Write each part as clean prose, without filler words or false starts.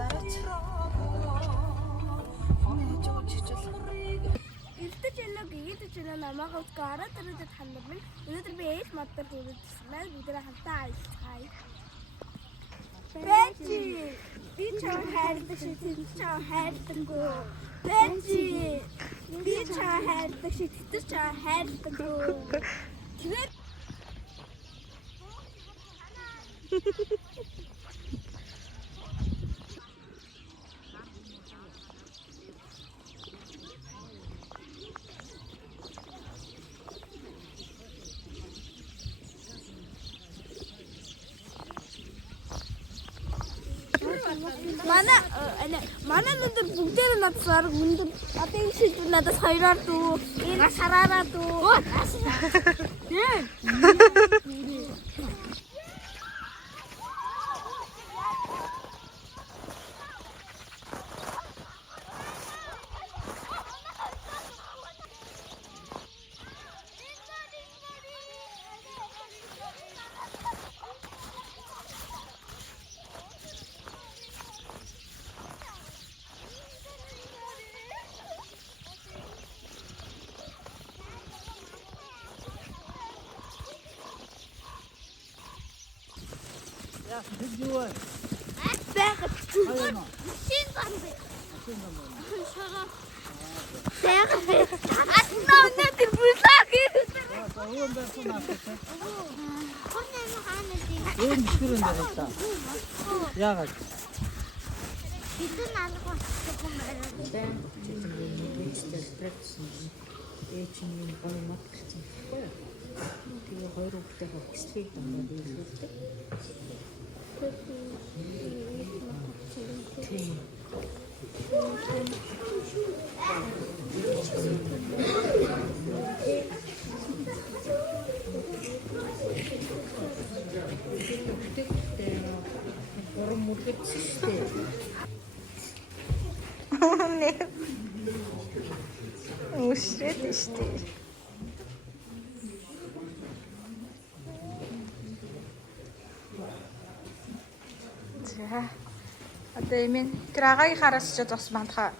дараач. Ирдэж элэг ийдэж элэг намайг гараад ирээд хандав минь. Өнөөдөр би ээж мадтай хүрээдсэн маань бүгдээ хамтаа айлцгаая. Бэжи би чам хайрдаг шиг тэр чам хайрдаггүй. Бэжи би чам хайрдаг шиг тэр чам хайрдаггүй. Тэгээд манай өндөр бүгдээр надсаар өндөр одоо энэ шиг надаас хоёроор дүү энэ сараараа дүү Хэдүүр. Бэхт. Шин бамбэ. Бэхт. Атнаа өнөдөр бүлаа гэдэг. Уун дээр наатай. Хоньны хаана тийм. Ийм зүрэн дээр та. Яагаад? Бидэн алга болчихсон юм байна. Digital practice чинь гоё мод гэсэн байхгүй юу? Тэгээ хоёр хүүхдээ хөвчтэй юм байна. Ушрээд штэ. За. Одоо эмээ тэр агаыг хараас ч бас мандахаа.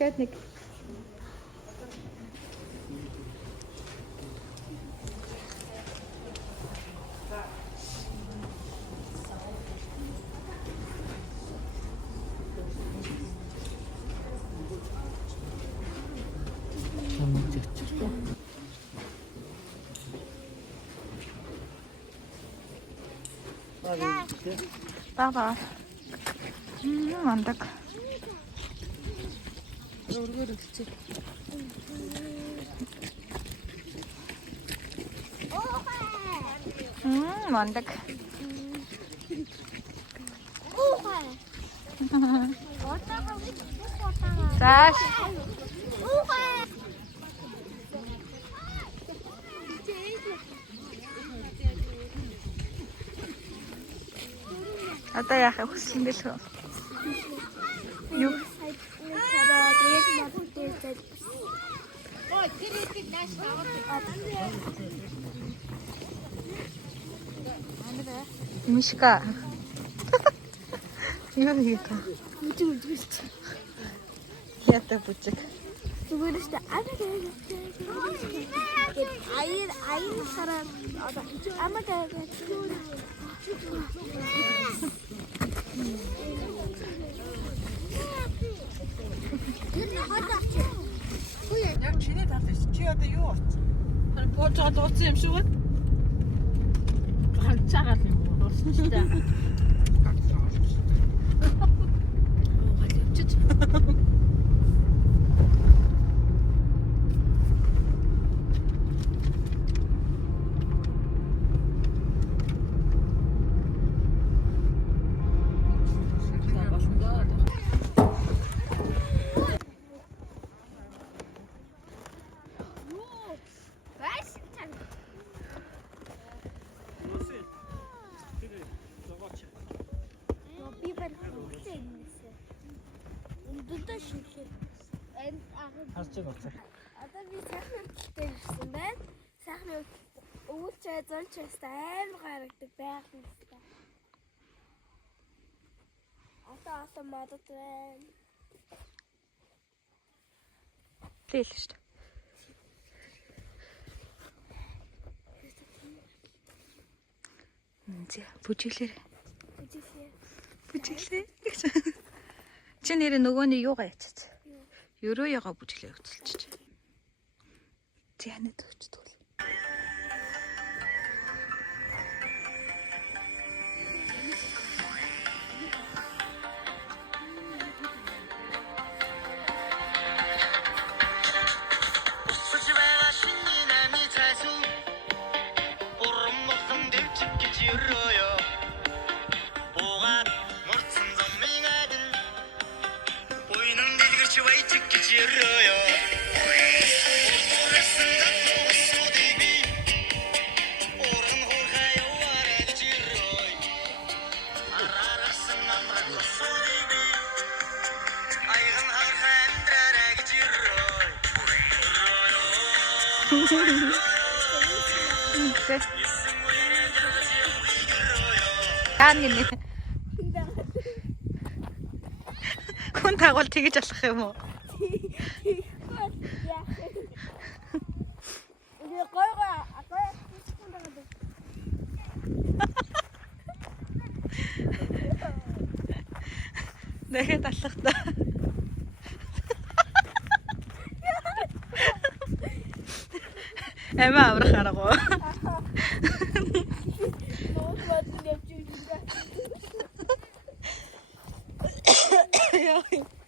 Кафетник. Баба. Мандаг. Өргөр үлцээ. Мандаг. Заш. Одоо яах вэ? Хүссэн бэлхүү. Юу? Мишка. Юу хийх вэ? Ята бүчиг. Зүгээр шүү дээ. Аян хараа одоо амага Яг чиний талд чи одоо юу болсон? Харин боожоод ууцсан юм шиг байна. Ганцаагаад юм уу? Болсон ч та. Үгүй ээ. Өндөө шилээ. Харж байгаа уцаа. Одоо би сайхан өвчтэй ирсэн байна. Сайхан өвчтэй зончстай амар гаргадаг байх юм байна. Одоо модод байна. Тэл шүү дээ. Зэ бүжиглээ. Бүжиглээ. Чи нэр нөгөөний юугаа ячаач. Ерөөёгоо бүжиглээ өгцөлчих. Чи ханад өгчдөг. Яан гинэ. Хүн тагвал тэгэж болох юм уу? Дахиад аллах та. Эмээ аврах аргагүй. Яа.